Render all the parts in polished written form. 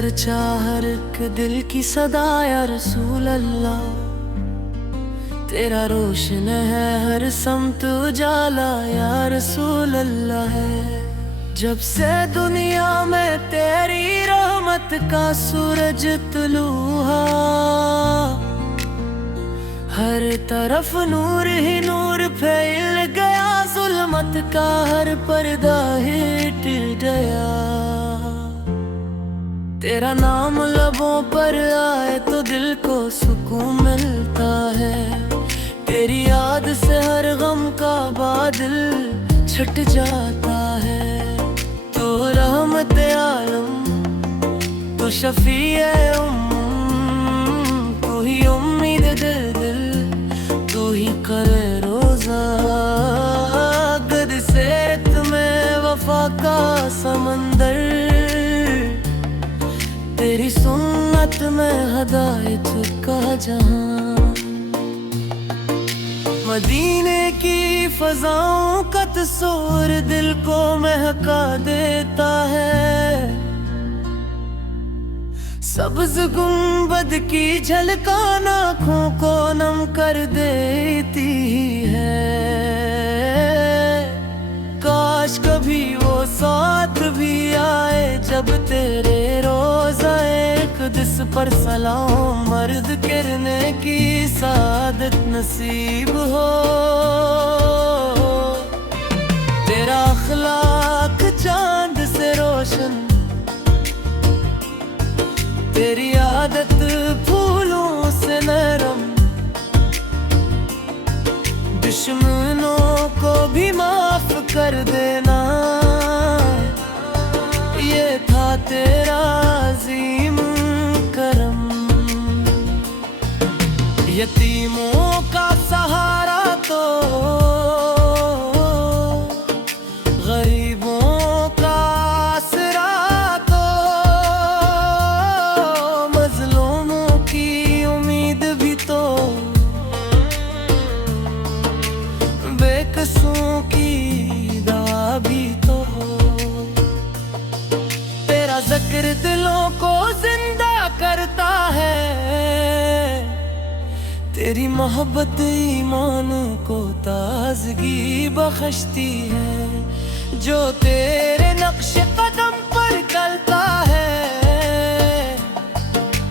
चर्चा हर एक दिल की सदा या रसूल अल्लाह। तेरा रोशन है हर समत उजाला या रसूल अल्लाह है। जब से दुनिया में तेरी रहमत का सूरज तुलू हुआ, हर तरफ नूर ही नूर फैल गया, जुल्मत का हर पर्दा हिट गया। तेरा नाम लबों पर आए तो दिल को सुकून मिलता है। तेरी याद से हर गम का बादल छट जाता है। तो रहमत आलम, तो शफीए तू ही उम्मीद दिल, तू ही करे रोजा गद से तुम्हें वफा का समंदर। तेरी सुन्नत में हदायत का जहां, मदीने की फजाओं का तस्वीर दिल को महका देता है। सब्ज गुंबद की झलकान आँखों को नम कर देती है। काश कभी वो साथ भी आए जब तेरे रोज़ाए क़ुद्स पर सलाम मर्द करने की सादत नसीब हो। तेरा अखलाक चांद से रोशन, तेरी आदत फूलों से नरम, दुश्मनों को भी माफ कर देना, ये था तेरा अजीम करम। यतीमों का सहारा तो, गरीबों का आसरा तो, मजलूमों की उम्मीद भी तो, बेकसों की दवा भी तो। तेरा जिक्र दिलों को जिंदा करता है। तेरी मोहब्बत ईमान को ताजगी बख्शती है। जो तेरे नक्श कदम पर चलता है,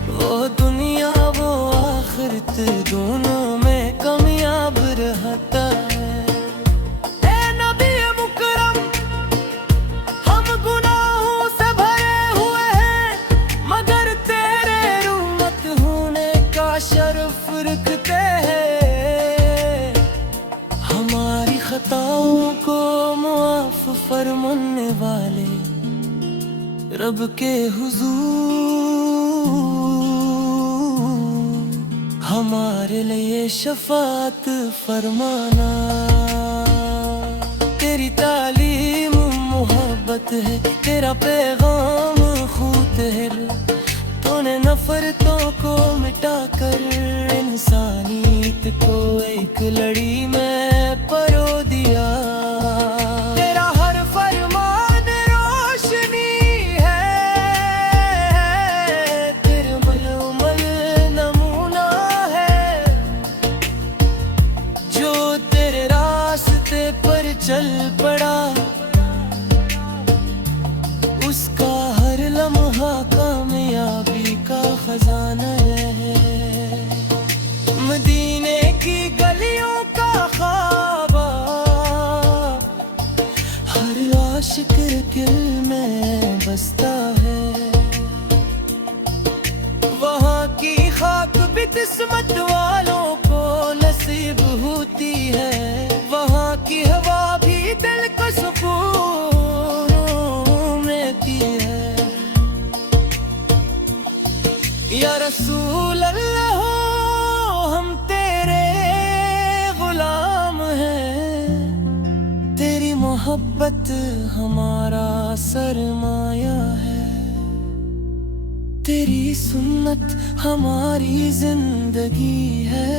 वो दुनिया वो आखिरत दोनों में कामयाब रहता है। खताओं को मुआफ फरमाने वाले रब के हुजूर हमारे लिए शफात फरमाना। तेरी तालीम मोहब्बत है, तेरा पैगाम खूत है। तूने नफरतों को मिटाकर इंसानियत को एक लड़ी में परो दिया। तेरा हर फरमान रोशनी है, तेरे मलमल नमूना है। जो तेरे रास्ते पर चल पड़ा, उसका हर लम्हा कामयाबी का खजाना है। मदीने की गलियों का ख्वाब हर आशिक दिल में बसता है। वहाँ की खाक भी किस्मत वालों को नसीब होती है। वहाँ की हवा भी दिल को सुकून देती है। या रसूल अल्लाह हम तेरे गुलाम हैं। तेरी मोहब्बत हमारा सरमाया है। तेरी सुन्नत हमारी जिंदगी है।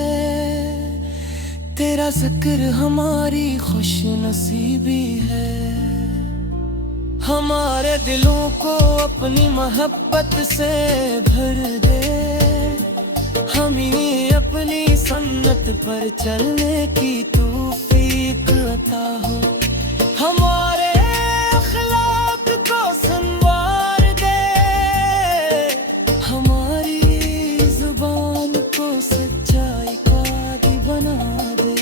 तेरा जिक्र हमारी खुश नसीबी है। हमारे दिलों को अपनी मोहब्बत से भर दे, हमें अपनी सुन्नत पर चलने की तौफीक अता हो। हमारे अखलाक को संवार दे, हमारी जुबान को सच्चाई का आदि बना दे।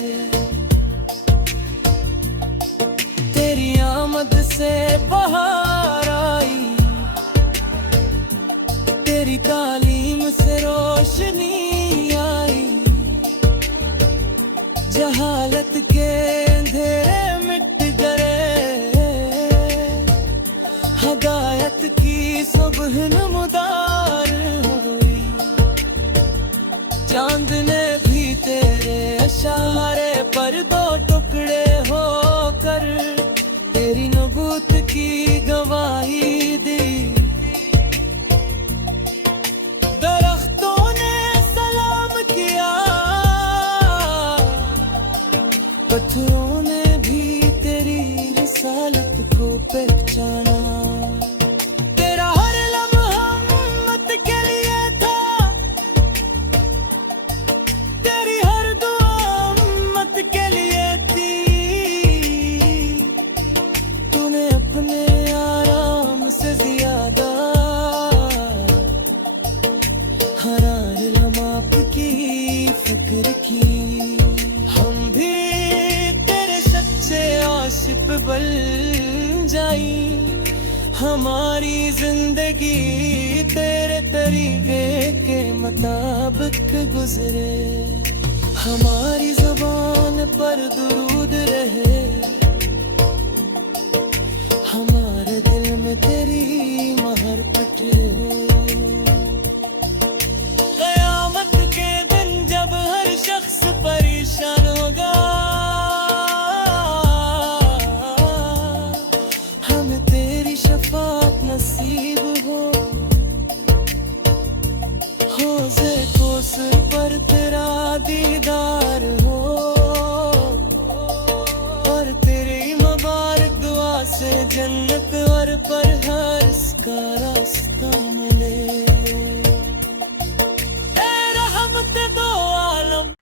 तेरी आमद से बहार आई, तेरी तालीम से रोशनी आई, जहालत के अंधेरे मिट गए, हदायत की सुबह नमदार हुई। चांद ने भी तेरे इशारे पर दो टुकड़े होकर तेरी नबूत की गवाही दी। दरख्तों ने सलाम किया, पत्थरों ने भी तेरी रिसालत को पहचाना। तेरा हर लम्हा उम्मत के लिए था, तेरी हर दुआ उम्मत के लिए थी। तूने अपने आराम से ज्यादा हर लम्हा आपकी फिक्र की। हम भी तेरे सच्चे आशिक बन जाई, हमारी जिंदगी तेरे तरीके के मुताबिक गुजरे। हमारी जुबान पर दुरूद रहे, हमारे दिल में तेरी महर पटे। क़यामत के दिन जब हर शख्स परेशान होगा, हमें तेरी शफाअत नसीब हो। हौज़े कौसर पर तेरा दीदार हो, और तेरी मुबारक दुआ से जन्नत और परहर्स का रास्ता मिले। ए रहमत दो आलम,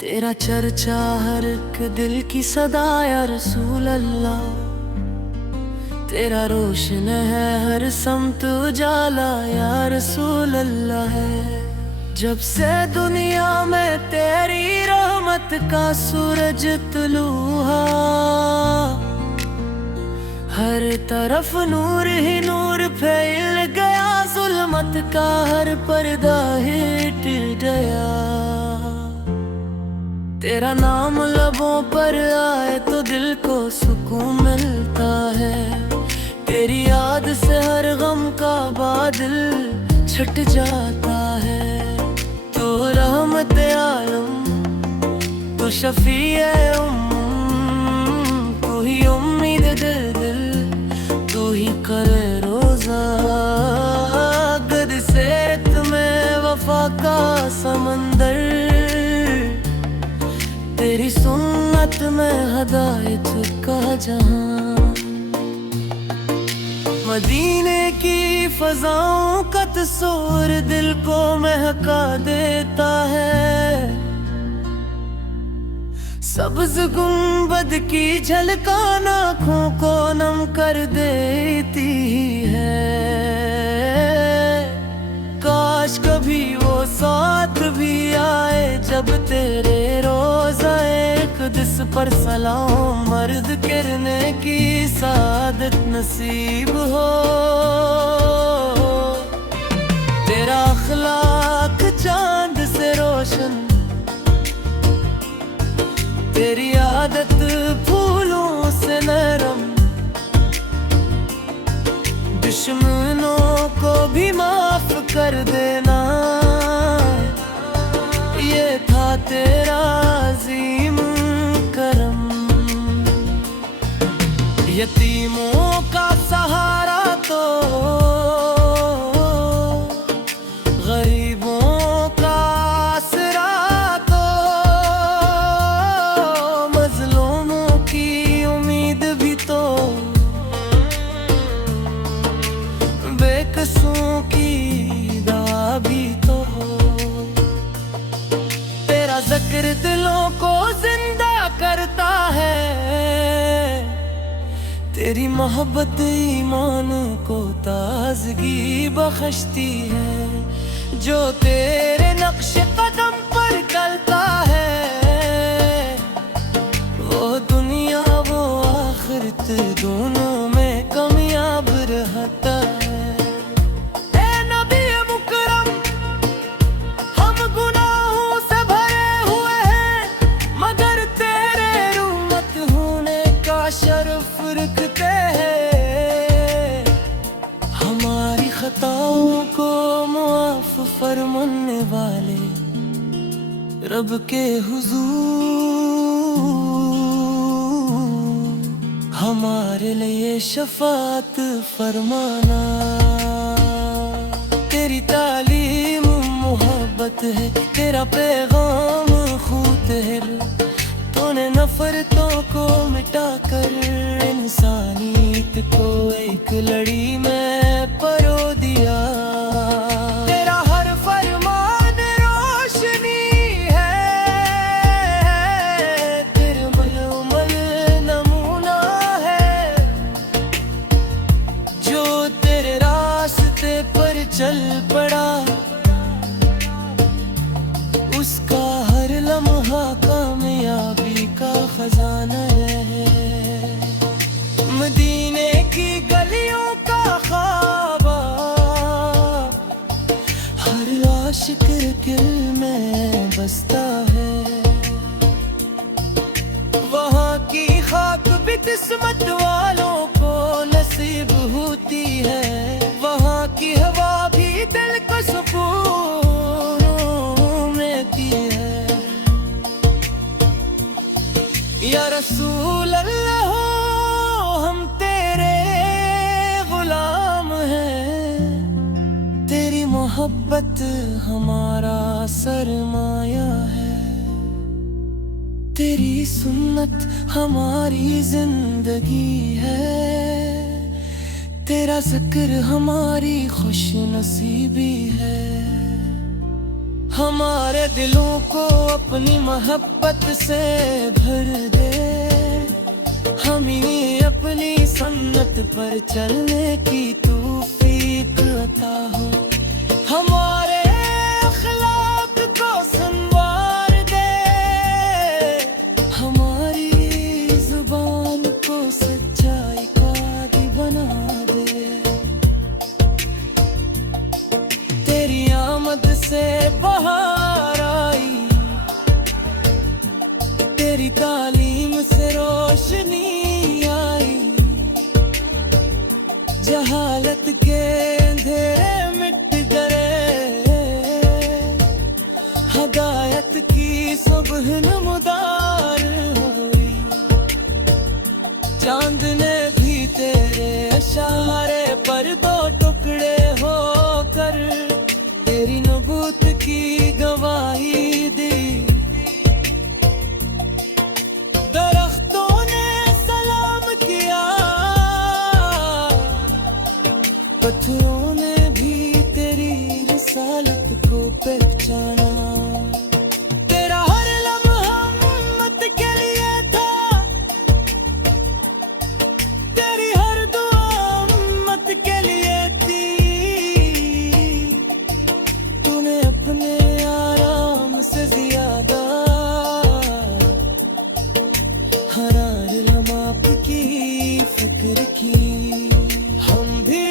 तेरा चर्चा हर एक दिल की सदा या रसूल अल्लाह। तेरा रोशन है हर समत उजाला या रसूल अल्लाह है। जब से दुनिया में तेरी रहमत का सूरज तुलू हुआ, हर तरफ नूर ही नूर फैल गया, जुल्मत का हर पर्दा हिट गया। तेरा नाम लबों पर आए तो दिल को सुकून मिलता है। तेरी याद से हर गम का बादल छट जाता है। तू रहमत आलम, तू शफीए तू ही उम्मीद दिल, तू ही करे रोजा। गद से तुम्हें वफा का समंदर, तेरी सुन्नत में हदायत का जहां। मदीने की फजाओं का तस्वीर दिल को महका देता है। सब्ज गुंबद की झलकान आँखों को नम कर देती है। काश कभी वो साथ भी आए जब तेरे रोज़ाए क़ुद्स पर सलाम मर्द करने की सादत नसीब हो। तेरा अखलाक चांद से रोशन, तेरी आदत फूलों से नरम। दुश्मनों को भी माफ कर देना, तेरा अजीम करम। यतीमों का सहारा तो, गरीबों का आसरा तो, मजलूमों की उम्मीद भी तो, बेकसूं की दवा भी तो हो। तेरा जिक्र दिलों को जिंदा करता है, तेरी मोहब्बत ईमान को ताजगी बख्शती है। जो तेरे नक्श कदम पर चलता है, वो दुनिया वो आखिरत दोनों में कामयाब रहता है। शर्फ रखते हैं, हमारी खताओं को मुआफ फरमाने वाले रब के हुजूर हमारे लिए शफात फरमाना। तेरी तालीम मोहब्बत है, तेरा पैगाम खूत है। तूने नफरतों को मिटाकर इंसानियत को एक लड़ी में परो दिया। तेरा हर फरमान रोशनी है, तेरे मुकम्मल नमूना है। जो तेरे रास्ते पर चल पड़ा, उसका हर लम्हा कामयाबी का खजाना है। मदीने की गलियों का ख्वाब हर आशिक दिल में बसता है। वहाँ की खाक भी किस्मत वालों को नसीब होती है। वहाँ की हवा भी दिल को सुकून देती है। या रसूल अल्लाह हम तेरे गुलाम हैं, तेरी मोहब्बत हमारा सरमाया है। तेरी सुन्नत हमारी जिंदगी है, तेरा जिक्र हमारी खुश नसीबी है। हमारे दिलों को अपनी मोहब्बत से भर दे, हमें अपनी सुन्नत पर चलने की तौफीक अता हो। हमारे अखलाक को संवार दे, हमारी जुबान को सच्चाई का आदि बना दे। तेरी आमद से बहार आई, तेरी तालीम से रोशनी आई। जहालत के अंधेरे मिट गए, हदायत की सुबह नमदार हुई। चांद ने भी तेरे इशारे पर दो टुकड़े होकर तेरी नबूत की गवाही दी। दरख्तों ने सलाम किया, पत्थरों ने भी तेरी रिसालत को पहचाना। तेरा हर लम्हा उम्मत के लिए था, तेरी हर दुआ उम्मत के लिए थी। तूने अपने आराम से ज्यादा हर लम्हा की फिक्र की। हम भी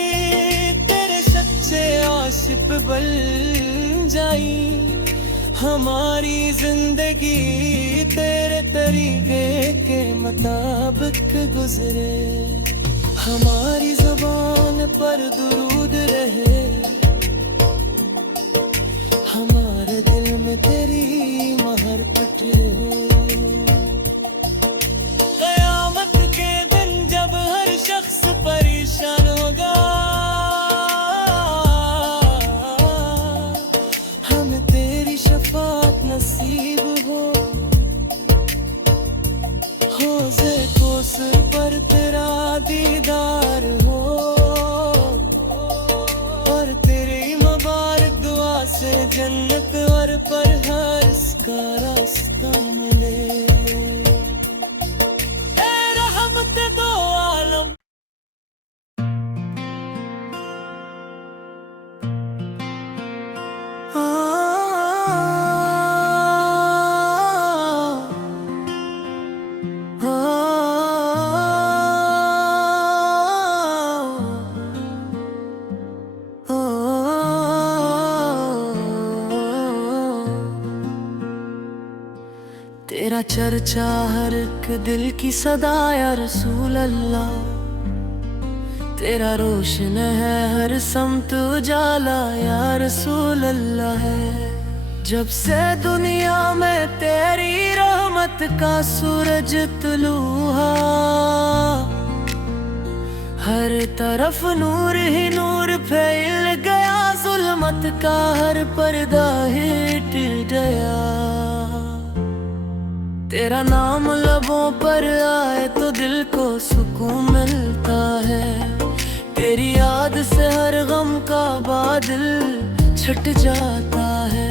तेरे सच्चे आशिक बन जाई, हमारी जिंदगी तेरे तरीके के मुताबिक गुजरे। हमारी ज़ुबान पर दुरूद रहे, हमारे दिल में तेरी महर चर्चा हर एक दिल की सदा या रसूल अल्लाह। तेरा रोशन है हर समत उजाला या रसूल अल्लाह है। जब से दुनिया में तेरी रहमत का सूरज तुलू हुआ, हर तरफ नूर ही नूर फैल गया, जुल्मत का हर पर्दा हिट गया। तेरा नाम लबों पर आए तो दिल को सुकून मिलता है। तेरी याद से हर गम का बादल छट जाता है।